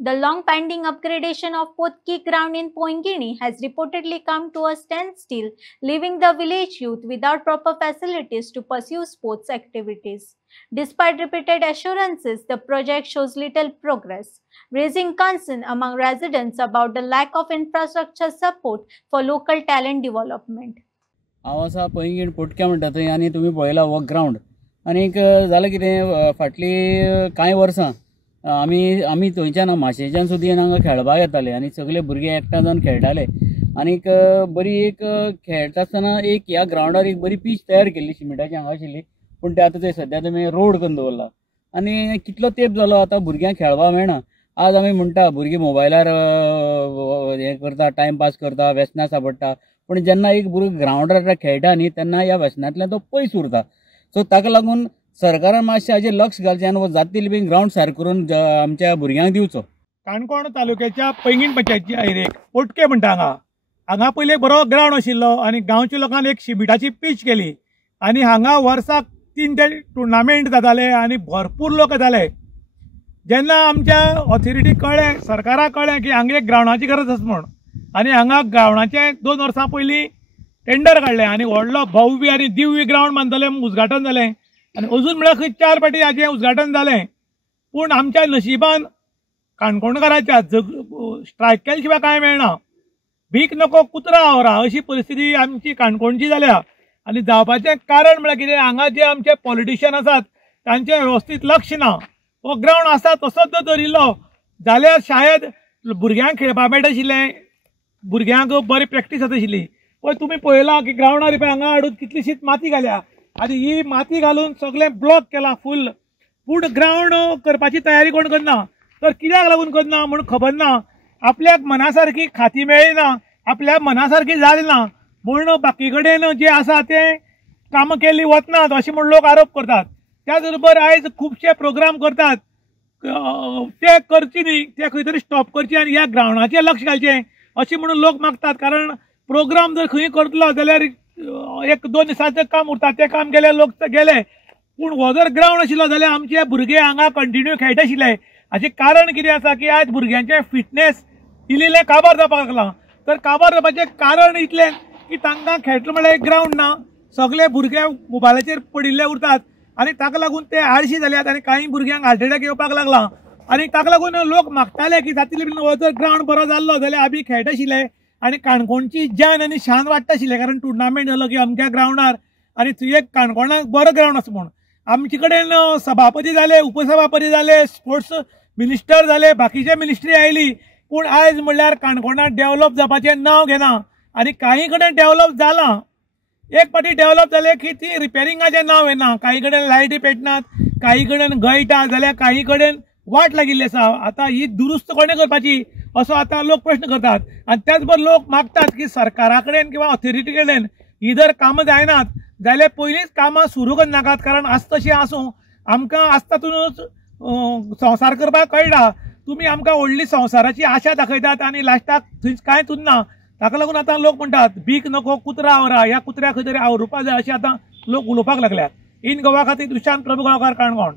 The long-pending upgradation of Potki ground in Poingini has reportedly come to a standstill, leaving the village youth without proper facilities to pursue sports activities. Despite repeated assurances, the project shows little progress, raising concern among residents about the lack of infrastructure support for local talent development. हांव आसा पैंगीण पोटक्या म्हणटा थंय आनी तुमी पळयला हो ग्रावंड आनीक जालें कितें फाटलीं कांय वर्सां आमी थंयच्यान माशेंच्यान सुद्दां हांगा खेळपाक येताले आनी सगळे भुरगे एकठांय जावन खेळटाले आनीक बरी एक खेळटा आसतना एक ह्या ग्रावंडार एक बरी पीच तयार केल्ली सिमेंटाची हांगा आशिल्ली पूण ते आतां थंय सद्या तुमी रोड करून दवरला आनी कितलो तेंप जालो आतां भुरग्यांक खेळपाक मेळना. आज आमी म्हणटा भुरगीं मोबायलार हें करता टायमपास करता व्यसनां सांपडटा पूण जेन्ना एक भुरगो ग्रावंडार खेळटा न्ही तेन्ना ह्या व्यसनांतल्यान तो पयस उरता. सो ताका लागून सरकारान मातशें हाजेर लक्ष घालचें आनी वो जाता तितलें बेगीन ग्रावंड सारको करून आमच्या भुरग्यांक दिवचो. काणकोण तालुक्याच्या पैंगीण पंचायतीच्या हायरेक पोटके म्हणटा हांगा पयलीं बरो ग्रावंड आशिल्लो आनी गांवच्या लोकांनी एक शिबिटाची पीच केली आनी हांगा वर्साक 3 ते टुर्नामेंट जाताले आनी भरपूर लोक येताले. जेन्ना आमच्या ऑथॉरिटी कळ्ळें सरकाराक कळ्ळें की हांगा एक ग्रावंडाची गरज आसा म्हूण आनी हांगा ग्रावंडाचें 2 वर्सां पयलीं टेंडर काडलें आनी व्हडलो भव्य आनी दिव्य ग्रावंड बांदलें उद्घाटन जालें आनी अजून म्हळ्यार खंय 4 फावटी हाचें उद्घाटन जालें. पूण आमच्या नशिबान काणकोणकाराच्या स्ट्रायक केल्या शिवाय कांय मेळना. भीक नको कुत्रा आवरा अशी परिस्थिती आमची काणकोणची जाल्या आनी जावपाचें कारण म्हळ्यार कितें हांगा जे आमचे पॉलिटिशियन आसात तांचें वेवस्थीत लक्ष ना. हो ग्रावंड आसा तसोच जर दवरिल्लो जाल्यार शायद भुरग्यांक खेळपाक मेळटा आशिल्लें, भुरग्यांक बरी प्रॅक्टीस जाता आशिल्ली. पळय तुमी पळयलां की ग्रावंडार हांगा हाडून कितलीशीच माती घाल्या आनी ही माती घालून सगळें ब्लॉक केलां फूल. पूण ग्रावंड करपाची तयारी कोण करना तर कित्याक लागून करना म्हूण खबर ना. आपल्याक मना सारकी खाती मेळना, आपल्या मना सारकी जाली ना म्हूण बाकी कडेन जे आसा ते कामां केल्ली वचनात अशें म्हूण लोक आरोप करतात. त्याच बरोबर आयज खुबशे प्रोग्राम करतात ते करची न्ही, ते खंय तरी स्टॉप करचे आनी ह्या ग्रावंडाचेर लक्ष घालचें अशें म्हणून लोक मागतात. कारण प्रोग्राम जर खंय करतलो जाल्यार 1-2 दिसांचें काम उरता, तें काम केले लोक गेले. पूण हो जर ग्रावंड आशिल्लो जाल्यार आमचे भुरगे हांगा कंटिन्यू खेळटा आशिल्ले. हाचें कारण कितें आसा की आयज भुरग्यांचें फिटनेस इल्लें काबार जावपाक लागलां. तर काबार जावपाचें कारण इतलें की तांकां खेळटलो म्हळ्यार एक ग्रावंड ना, सगळे भुरगे मोबायलाचेर पडिल्ले उरतात आनी ताका लागून ते आळशी जाल्यात आनी कांय भुरग्यांक हार्ट अटॅक येवपाक लागला. आनी ताका लागून लोक मागताले की जातले हो जर ग्रावंड बरो जाल्लो जाल्यार आमी खेळटा आशिल्ले आनी काणकोणची जान आनी शान वाडटा आशिल्ले. कारण टुर्नामेंट जालो की अमक्या ग्रावंडार आनी थंय एक काणकोणाक बरो ग्रावंड आसा म्हूण. आमचे कडेन सभापती जाले, उपसभापती जाले, स्पोर्ट्स मिनिस्टर जाले, बाकीचे मिनिस्ट्री आयली, पूण आयज म्हणल्यार काणकोणाक डेव्हलप जावपाचें नांव घेना. आनी कांय कडेन डेव्हलप जालां, एक फावटी डेव्हलप जालें की ती रिपेरिंगाचें नांव येना. कांय कडेन लायटी पेटनात, कांय कडेन गळटा जाल्यार कांय कडेन वाट लागिल्ली आसा. आतां ही दुरुस्त कोणें करपाची असो आतां लोक प्रश्न करतात. आनी त्याच बरोबर लोक मागतात की सरकारा कडेन किंवा ऑथॉरिटी कडेन ही जर कामां जायनात जाल्यार पयलींच कामां सुरू करनाकात. कारण आसता तशें आसूं आमकां आसता तातूंत संवसार करपाक कळटा. तुमी आमकां व्हडली संवसाराची आशा दाखयतात आनी लास्टाक थंयच कांयच उरना. ताका लागून आतां लोक म्हणटात भीक नको कुत्रा आवरा, ह्या कुत्र्याक खंय तरी आवरुपा जाय अशें आतां लोक उलोवपाक लागल्यात. इन गोवा खातीर दुशांत प्रभुगांवकार, काणकोण.